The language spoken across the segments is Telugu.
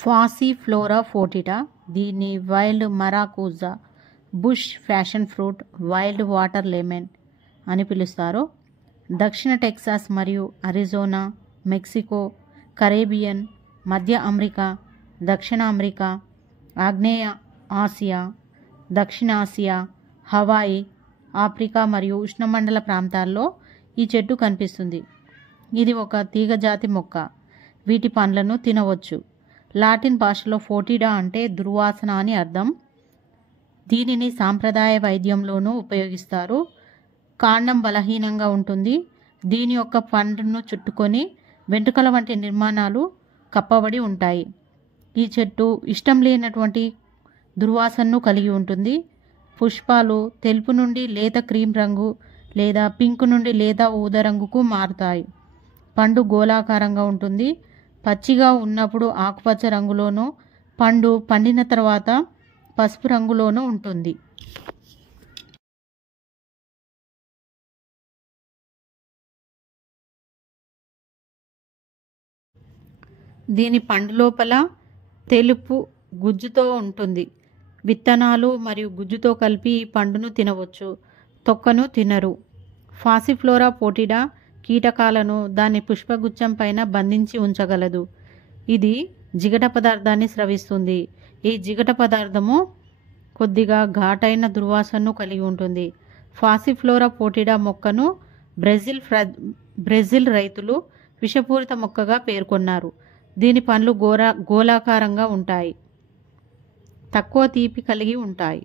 ఫాసిఫ్లోరా ఫోర్టిటా, దీన్ని వైల్డ్ మరాకూజా, bush passion fruit, wild water lemon అని పిలుస్తారు. దక్షిణ టెక్సాస్ మరియు అరిజోనా, మెక్సికో, కరేబియన్, మధ్య అమెరికా, దక్షిణ అమెరికా, ఆగ్నేయ ఆసియా, దక్షిణాసియా, హవాయి, ఆఫ్రికా మరియు ఉష్ణమండల ప్రాంతాల్లో ఈ చెట్టు కనిపిస్తుంది. ఇది ఒక తీగజాతి మొక్క. వీటి పండ్లను తినవచ్చు. లాటిన్ భాషలో ఫోర్టిడా అంటే దుర్వాసన అని అర్థం. దీనిని సాంప్రదాయ వైద్యంలోనూ ఉపయోగిస్తారు. కాండం బలహీనంగా ఉంటుంది. దీని యొక్క పండును చుట్టుకొని వెంట్రుకల వంటి నిర్మాణాలు కప్పబడి ఉంటాయి. ఈ చెట్టు ఇష్టం లేనటువంటి దుర్వాసనను కలిగి ఉంటుంది. పుష్పాలు తెలుపు నుండి లేత క్రీమ్ రంగు లేదా పింక్ నుండి లేత ఊదా రంగుకు మారుతాయి. పండు గోళాకారంగా ఉంటుంది. పచ్చిగా ఉన్నప్పుడు ఆకుపచ్చ రంగులోనూ, పండు పండిన తర్వాత పసుపు రంగులోనూ ఉంటుంది. దీని పండు లోపల తెలుపు గుజ్జుతో ఉంటుంది. విత్తనాలు మరియు గుజ్జుతో కలిపి ఈ పండును తినవచ్చు. తొక్కను తినరు. ఫాసిఫ్లోరా ఫోర్టిడా కీటకాలను దాని పుష్పగుచ్చం పైన బంధించి ఉంచగలదు. ఇది జిగట పదార్థాన్ని స్రవిస్తుంది. ఈ జిగట పదార్థము కొద్దిగా ఘాటైన దుర్వాసనను కలిగి ఉంటుంది. ఫాసిఫ్లోరా ఫోర్టిడా మొక్కను బ్రెజిల్ రైతులు విషపూరిత మొక్కగా పేర్కొన్నారు. దీని పండ్లు గోళాకారంగా ఉంటాయి. తక్కువ తీపి కలిగి ఉంటాయి.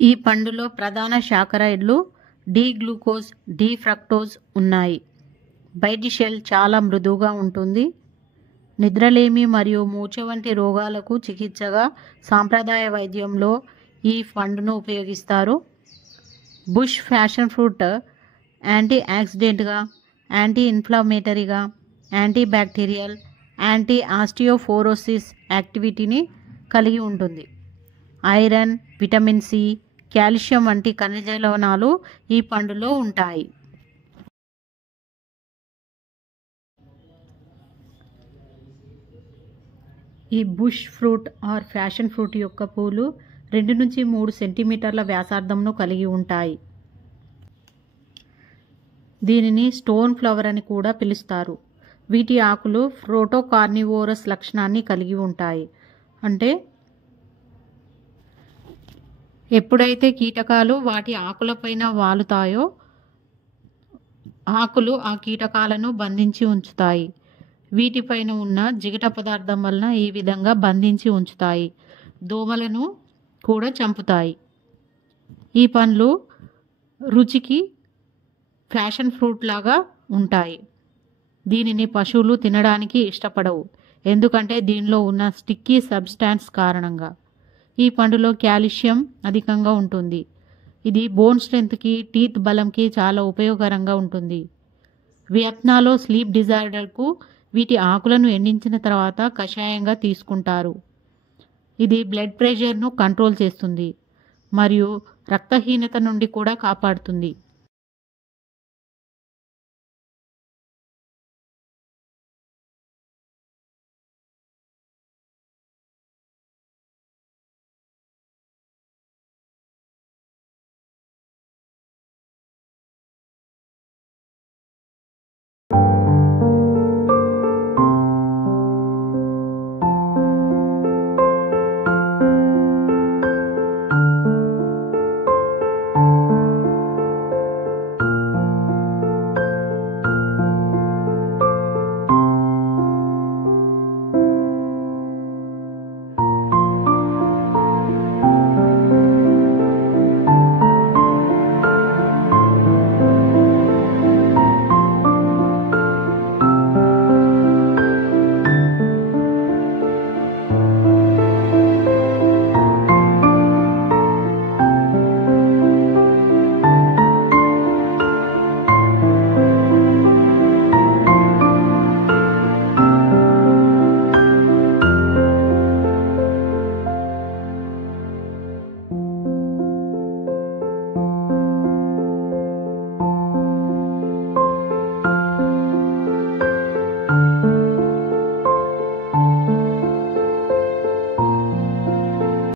ఈ పండులో ప్రధాన శాకరైడ్లు డి గ్లూకోజ్, డి ఫ్రక్టోజ్ ఉన్నాయి. బయటి షెల్ చాలా మృదువుగా ఉంటుంది. నిద్రలేమి మరియు మూర్ఛ వంటి రోగాలకు చికిత్సగా సాంప్రదాయ వైద్యంలో ఈ పండును ఉపయోగిస్తారు. బుష్ ఫ్యాషన్ ఫ్రూట్ యాంటీ ఆక్సిడెంట్గా, యాంటీ ఇన్ఫ్లమేటరీగా, యాంటీ బ్యాక్టీరియల్, యాంటీ ఆస్టియోపోరోసిస్ యాక్టివిటీని కలిగి ఉంటుంది. ఐరన్, విటమిన్ సి, కాల్షియం వంటి ఖనిజ లవణాలు ఈ పండులో ఉంటాయి. ఈ bush fruit or fashion fruit యొక్క పూలు 2 నుంచి 3 సెంటీమీటర్ల వ్యాసార్థంను కలిగి ఉంటాయి. దీనిని స్టోన్ ఫ్లవర్ అని కూడా పిలుస్తారు. వీటి ఆకులు ప్రోటోకార్నివోరస్ లక్షణాన్ని కలిగి ఉంటాయి. అంటే ఎప్పుడైతే కీటకాలు వాటి ఆకులపైన వాలుతాయో ఆకులు ఆ కీటకాలను బంధించి ఉంచుతాయి. వీటిపైన ఉన్న జిగట పదార్థం వలన ఈ విధంగా బంధించి ఉంచుతాయి. దోమలను కూడా చంపుతాయి. ఈ పండ్లు రుచికి ఫ్యాషన్ ఫ్రూట్ లాగా ఉంటాయి. దీనిని పశువులు తినడానికి ఇష్టపడవు, ఎందుకంటే దీనిలో ఉన్న స్టిక్కీ సబ్స్టాన్స్ కారణంగా. ఈ పండులో కాల్షియం అధికంగా ఉంటుంది. ఇది బోన్ స్ట్రెంత్కి, టీత్ బలంకి చాలా ఉపయోగకరంగా ఉంటుంది. వియత్నాంలో స్లీప్ డిజార్డర్కు వీటి ఆకులను ఎండించిన తర్వాత కషాయంగా తీసుకుంటారు. ఇది బ్లడ్ ప్రెషర్ను కంట్రోల్ చేస్తుంది మరియు రక్తహీనత నుండి కూడా కాపాడుతుంది.